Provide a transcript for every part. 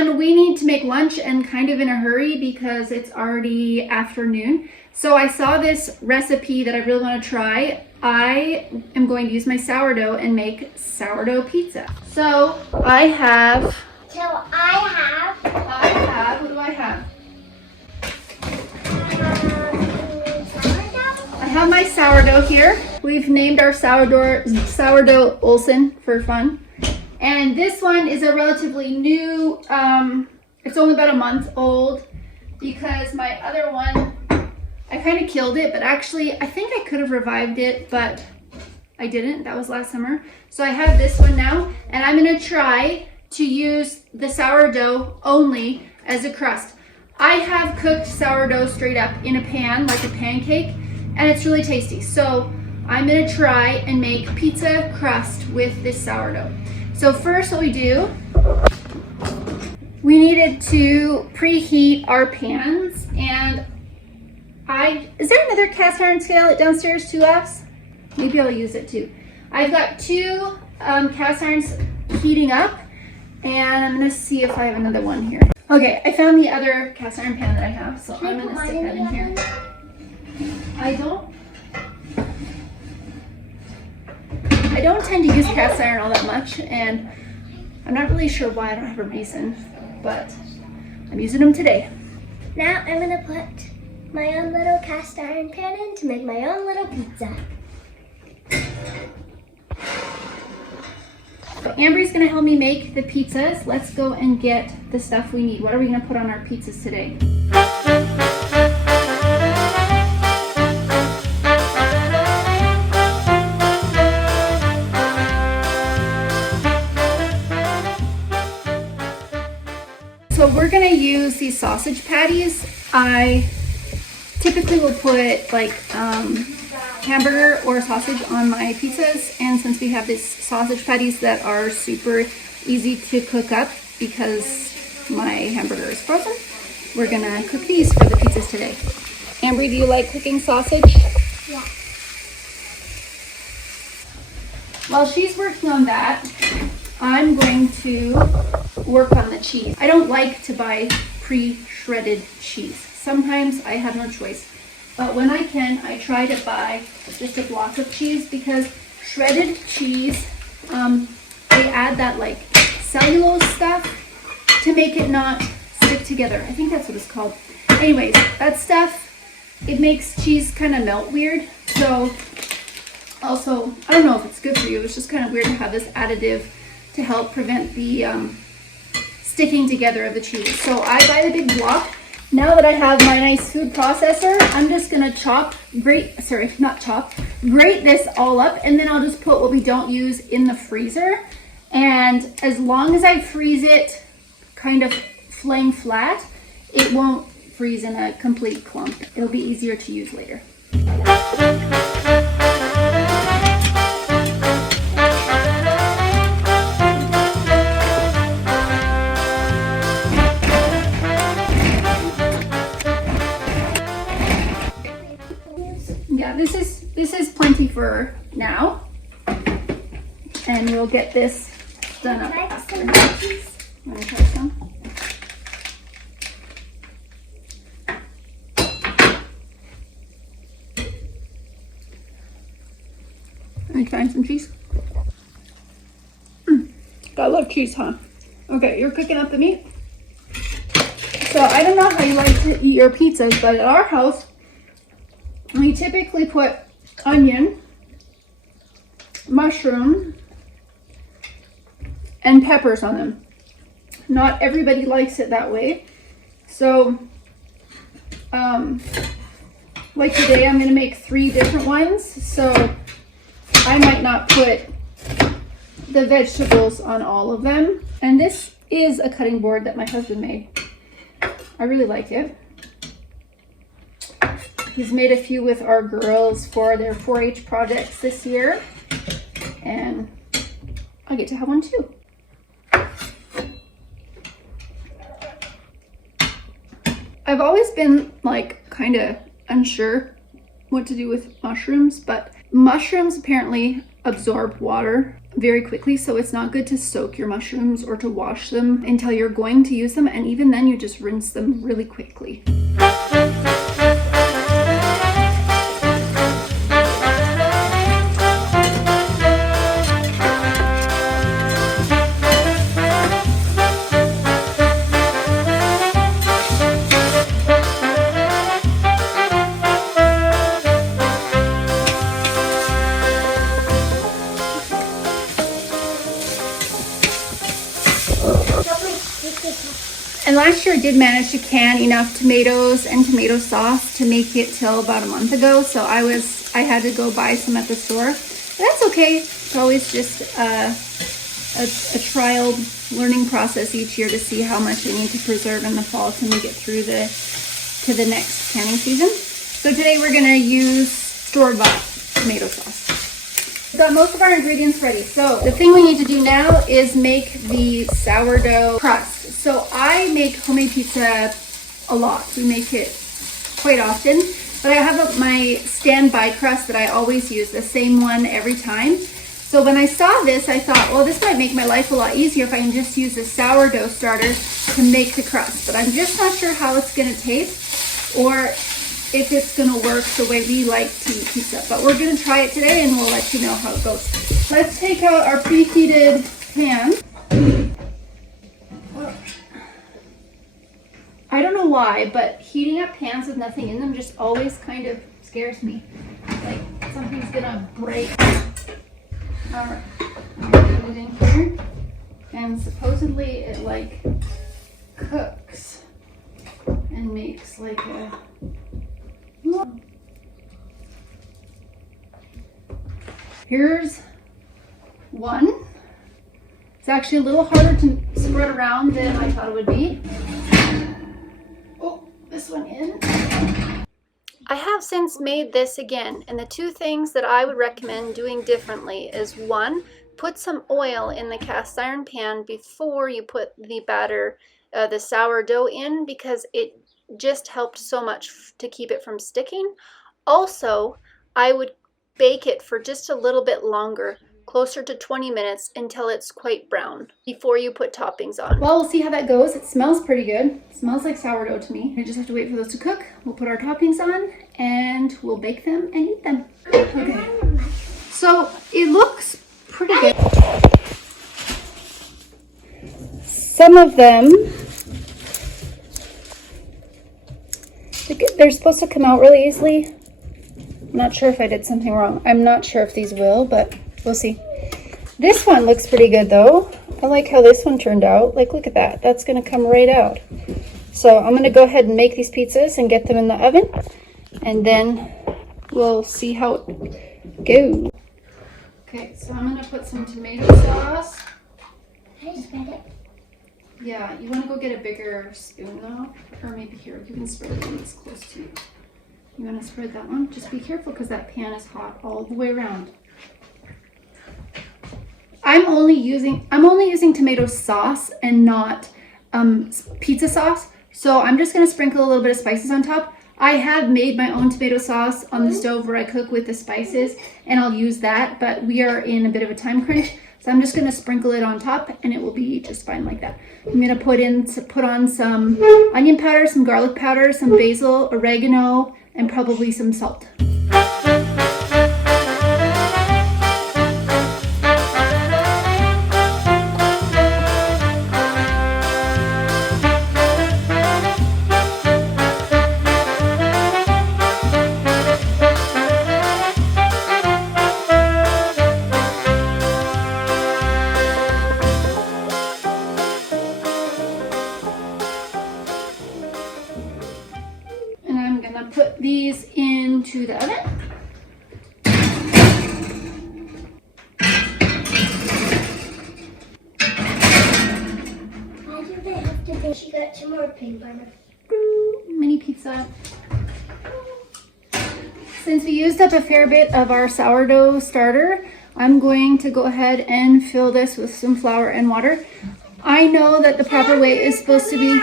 And we need to make lunch and kind of in a hurry because it's already afternoon. So I saw this recipe that I really want to try. I am going to use my sourdough and make sourdough pizza. So I have, what do I have? I have my sourdough here. We've named our sourdough Olsen for fun. And this one is a relatively new, it's only about a month old because my other one, I kind of killed it, but actually I think I could have revived it, but I didn't. That was last summer. So I have this one now, and I'm gonna try to use the sourdough only as a crust. I have cooked sourdough straight up in a pan, like a pancake, and it's really tasty. So I'm gonna try and make pizza crust with this sourdough. So first what we do, we needed to preheat our pans, and is there another cast iron skillet downstairs, 2 Fs? Maybe I'll use it too. I've got 2 cast irons heating up, and I'm gonna see if I have another one here. Okay, I found the other cast iron pan that I have, so I'm gonna stick that in here. I don't tend to use cast iron all that much, and I'm not really sure why. I don't have a reason, but I'm using them today. Now I'm gonna put my own little cast iron pan in to make my own little pizza. So Ambry's gonna help me make the pizzas. Let's go and get the stuff we need. What are we gonna put on our pizzas today? So we're gonna use these sausage patties. I typically will put like hamburger or sausage on my pizzas, and since we have these sausage patties that are super easy to cook up because my hamburger is frozen, we're gonna cook these for the pizzas today. Ambry, do you like cooking sausage? Yeah. While she's working on that, I'm going to work on the cheese. I don't like to buy pre-shredded cheese. Sometimes I have no choice, but when I can, I try to buy just a block of cheese because shredded cheese, they add that like cellulose stuff to make it not stick together. I think that's what it's called. Anyways, that stuff, it makes cheese kind of melt weird. So also, I don't know if it's good for you. It's just kind of weird to have this additive to help prevent the sticking together of the cheese. So I buy the big block. Now that I have my nice food processor, I'm just gonna grate this all up, and then I'll just put what we don't use in the freezer. And as long as I freeze it kind of laying flat, it won't freeze in a complete clump. It'll be easier to use later. Yeah, this is plenty for now, and we'll get this done up after. Want to try some? Let me find some cheese. Gotta love cheese, huh? Okay, you're cooking up the meat. So I don't know how you like to eat your pizzas, but at our house, we typically put onion, mushroom, and peppers on them. Not everybody likes it that way. So, like today, I'm gonna make 3 different ones. So I might not put the vegetables on all of them. And this is a cutting board that my husband made. I really like it. He's made a few with our girls for their 4-H projects this year, and I get to have one too. I've always been like kind of unsure what to do with mushrooms, but mushrooms apparently absorb water very quickly, so it's not good to soak your mushrooms or to wash them until you're going to use them, and even then you just rinse them really quickly. And last year I did manage to can enough tomatoes and tomato sauce to make it till about a month ago. So I had to go buy some at the store. But that's okay. It's always just a trial learning process each year to see how much I need to preserve in the fall to make it through to the next canning season. So today we're gonna use store-bought tomato sauce. We've got most of our ingredients ready. So the thing we need to do now is make the sourdough crust. So I make homemade pizza a lot. We make it quite often, but I have my standby crust that I always use, the same one every time. So when I saw this, I thought, well, this might make my life a lot easier if I can just use the sourdough starter to make the crust. But I'm just not sure how it's gonna taste or if it's gonna work the way we like to eat pizza. But we're gonna try it today and we'll let you know how it goes. Let's take out our preheated pan. I don't know why, but heating up pans with nothing in them just always kind of scares me. Like something's gonna break. All right, I'm gonna put it in here. And supposedly it like cooks and makes like a... Here's one. It's actually a little harder to spread around than I thought it would be. Oh, this one in. I have since made this again, and the two things that I would recommend doing differently is one, put some oil in the cast iron pan before you put the batter, the sourdough in, because it just helped so much to keep it from sticking. Also, I would bake it for just a little bit longer, closer to 20 minutes until it's quite brown before you put toppings on. Well, we'll see how that goes. It smells pretty good. It smells like sourdough to me. I just have to wait for those to cook. We'll put our toppings on and we'll bake them and eat them. Okay. So it looks pretty good. Some of them, they're supposed to come out really easily. I'm not sure if I did something wrong. I'm not sure if these will, but we'll see. This one looks pretty good though. I like how this one turned out. Like, look at that. That's gonna come right out. So I'm gonna go ahead and make these pizzas and get them in the oven, and then we'll see how it goes. Okay, so I'm gonna put some tomato sauce. Can I spread it? Yeah, you wanna go get a bigger spoon though? Or maybe here, you can spread it when it's close to you. You want to spread that one? Just be careful because that pan is hot all the way around. I'm only using tomato sauce and not pizza sauce. So I'm just going to sprinkle a little bit of spices on top. I have made my own tomato sauce on the stove where I cook with the spices, and I'll use that, but we are in a bit of a time crunch. So I'm just going to sprinkle it on top and it will be just fine like that. I'm going to put on some onion powder, some garlic powder, some basil, oregano, and probably some salt. Put these into the oven. Why do they have to be? She got some more peanut butter. Mini pizza. Since we used up a fair bit of our sourdough starter, I'm going to go ahead and fill this with some flour and water. I know that the proper way is supposed to be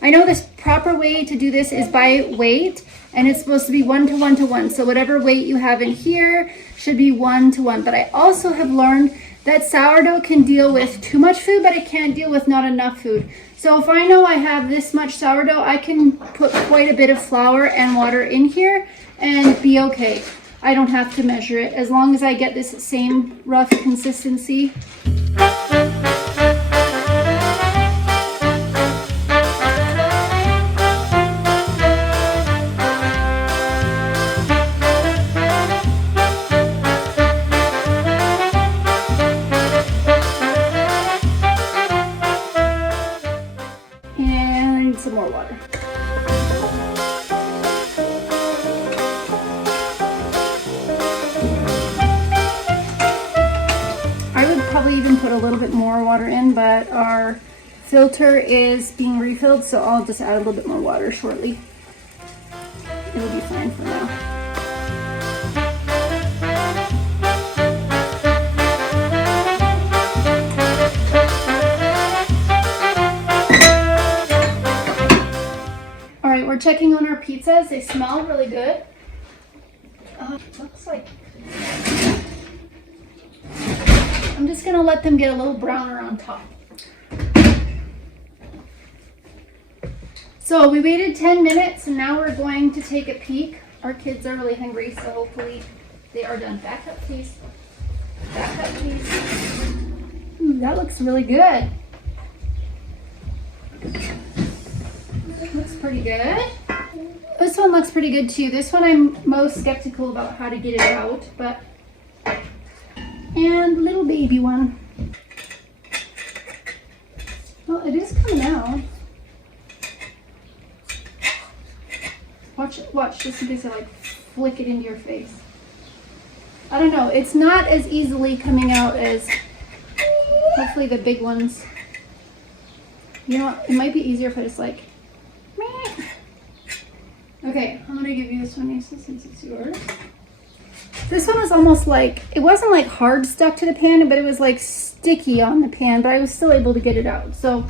I know this proper way to do this is by weight, and it's supposed to be 1 to 1 to 1. So whatever weight you have in here should be 1 to 1. But I also have learned that sourdough can deal with too much food, but it can't deal with not enough food. So if I know I have this much sourdough, I can put quite a bit of flour and water in here and be okay. I don't have to measure it as long as I get this same rough consistency. And some more water. Probably even put a little bit more water in, but our filter is being refilled, so I'll just add a little bit more water shortly. It'll be fine for now. All right, we're checking on our pizzas. They smell really good. Looks like I'm just gonna let them get a little browner on top. So we waited 10 minutes and now we're going to take a peek. Our kids are really hungry, so hopefully they are done. Back up, please. Back up, please. Ooh, that looks really good. Looks pretty good. This one looks pretty good too. This one I'm most skeptical about how to get it out, but and little baby one. Well, it is coming out. Watch, just in case I like flick it into your face. I don't know, it's not as easily coming out as hopefully the big ones. You know what, it might be easier if I just like, meh. Okay, I'm gonna give you this one, Lisa, since it's yours. This one was almost like, it wasn't like hard stuck to the pan, but it was like sticky on the pan, but I was still able to get it out. So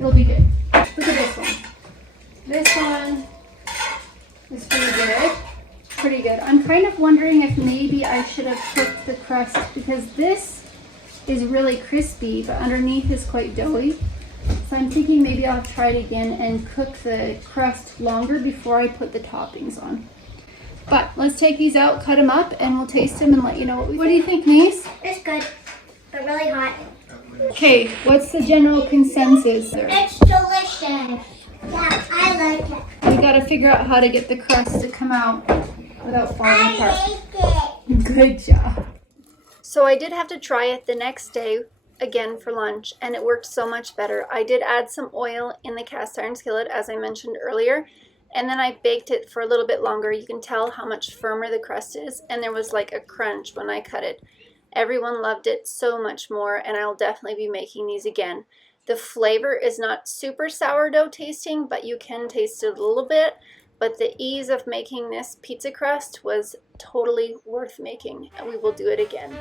it'll be good. Look at this one. This one is pretty good. Pretty good. I'm kind of wondering if maybe I should have cooked the crust because this is really crispy, but underneath is quite doughy. So I'm thinking maybe I'll try it again and cook the crust longer before I put the toppings on. But let's take these out, cut them up, and we'll taste them and let you know what we think. What do you think, Niece? It's good, but really hot. Okay, what's the general consensus there? It's delicious. Yeah, I like it. We gotta figure out how to get the crust to come out without falling apart. I like it. Good job. So I did have to try it the next day again for lunch, and it worked so much better. I did add some oil in the cast iron skillet, as I mentioned earlier. And then I baked it for a little bit longer. You can tell how much firmer the crust is. And there was like a crunch when I cut it. Everyone loved it so much more, and I'll definitely be making these again. The flavor is not super sourdough tasting, but you can taste it a little bit. But the ease of making this pizza crust was totally worth making, and we will do it again.